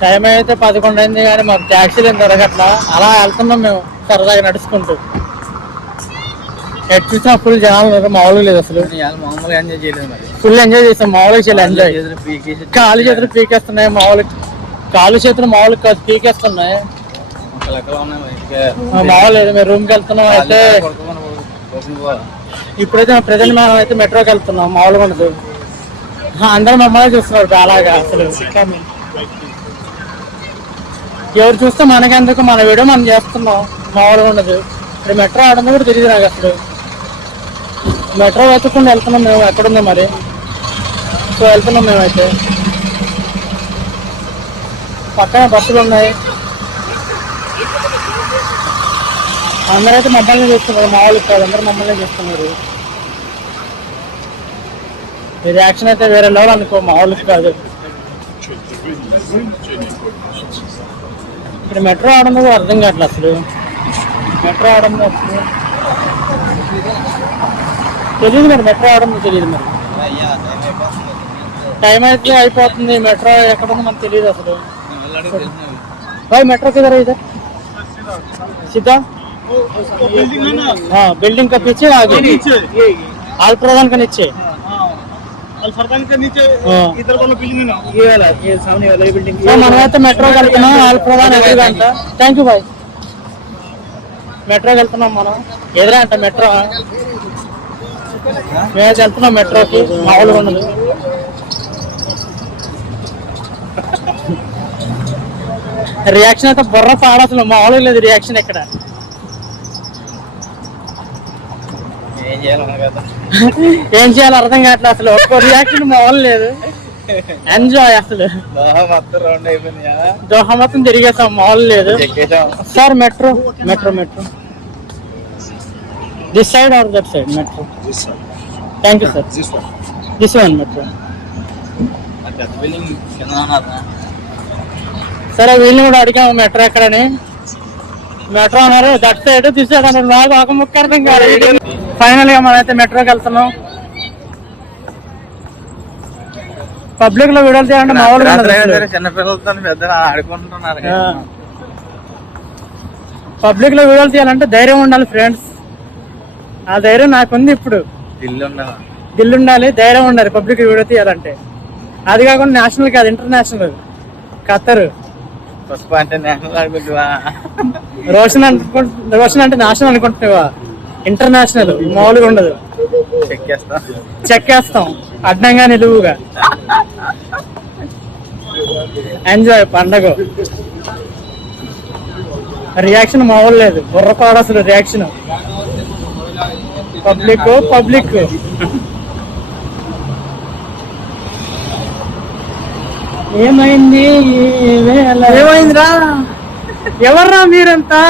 Time అయితే 11 అయింది కానీ మాకు ట్యాక్సీలు ఏం దొరకట్లా. అలా వెళ్తున్నాం మేము సరదాగా నడుచుకుంటూ. ఎటు చూసినా ఫుల్ జనాలు మామూలుగా లేదు అసలు. మామూలుగా ఎంజాయ్ చేయలేదు మరి. ఫుల్ ఎంజాయ్ చేస్తాం. మామూలుగా చేయలేదు ఎంజాయ్. కాలు చేతులు పీకేస్తున్నాయి మామూలుగా. కాలు చేతులు మామూలుగా కాదు పీకేస్తున్నాయి. మామూలు లేదు. మేము రూమ్కి వెళ్తున్నాం. అయితే ఇప్పుడైతే ప్రజెంట్ మనం అయితే మెట్రోకి వెళ్తున్నాం. మామూలుగా ఉండదు. అందరూ మమ్మల్ని చూస్తున్నారు అలాగా అసలు. ఎవరు చూస్తే మనకెందుకు, మన వీడియో మనం చేస్తున్నాం. మామూలుగా ఉండదు. ఇప్పుడు మెట్రో ఆడడం కూడా తెలియదు నాకు అసలు. మెట్రో వెతుక్కుండా వెళ్తున్నాం మేము. ఎక్కడుందో మరి. సో వెళ్తున్నాం మేమైతే. పక్కన బస్సులు ఉన్నాయి. అందరైతే మమ్మల్ని చూస్తున్నారు. మామూలు కాదు, అందరూ మమ్మల్ని చూస్తున్నారు. ఈ రియాక్షన్ అయితే వేరే లెవెల్ అనుకో, మామూలు కాదు. ఇక్కడ మెట్రో ఆడడం కూడా అర్థం కావట్లేదు అసలు. మెట్రో ఆడడం అసలు తెలియదు మరి. మెట్రో ఆడడం తెలియదు మరి. టైం అయితే అయిపోతుంది. మెట్రో ఎక్కడ ఉందో మనకు తెలియదు అసలు. మెట్రో किधर है इधर? सीधा हाँ बिल्डिंग का पीछे आगे आल प्रधान का नीचे अलफरदान के नीचे इधर वाला बिल्डिंग है ना, ये सामने वाला ये बिल्डिंग. మనమైతే మెట్రోకి వెళ్తున్నాం. ఆల్ ప్రధాన్ ఎదురుగంట. Thank you bye. మెట్రోకి వెళ్తున్నాం మనం. ఎదురా అంట మెట్రో. మేమైతే వెళ్తున్నాం మెట్రోకి. మామూలుగా ఉండదు. రియాక్షన్ అయితే బుర్ర పాడ అసలు. మామూలుగా లేదు రియాక్షన్ ఇక్కడ. ఏం చేయాలో అర్థం కావట్లేదు అసలు. ఒక్క రియాక్షన్ మామూలు లేదు. ఎంజాయ్ అసలు. దోహ మొత్తం తిరిగేసాం. మామూలు లేదు sir. Metro metro metro this side or that side metro. Thank you sir. This one metro. సరే వీళ్ళని కూడా అడిగాము మెట్రో ఎక్కడని. మెట్రో అన్నారు దట్ సైడ్ దిస్ సైడ్ అన్నారు. నాకు ఒక ముక్క అర్థం కాదు. ఫైనల్ గా మనమైతే మెట్రోకి వెళ్తున్నాం. పబ్లిక్ లో వీడియోలు తీయాలంటే మామూలుగా చిన్నపిల్లలతో పెద్ద ఆడుకుంటున్నారు. పబ్లిక్ లో వీడియోలు తీయాలంటే ధైర్యం ఉండాలి ఫ్రెండ్స్. ఆ ధైర్యం నాకుంది ఇప్పుడు. దిల్లు ఉండాలి, ధైర్యం ఉండాలి పబ్లిక్ వీడియో తీయాలంటే. అది కాకుండా నేషనల్ కాదు, ఇంటర్నేషనల్. ఖతర్ రోషన్ అంటే నేషనల్ అనుకుంటున్నావా? ఇంటర్నేషనల్. మామూలుగా ఉండదు. చెక్కేస్తాం అడ్డంగా నిలువుగా. ఎంజాయ్ పండగ. రియాక్షన్ మామూలు లేదు. బుర్రపాడు అసలు రియాక్షన్. పబ్లిక్ పబ్లిక్ ఏమైంది? ఏమైందిరా? ఎవర్రా మీరంతా?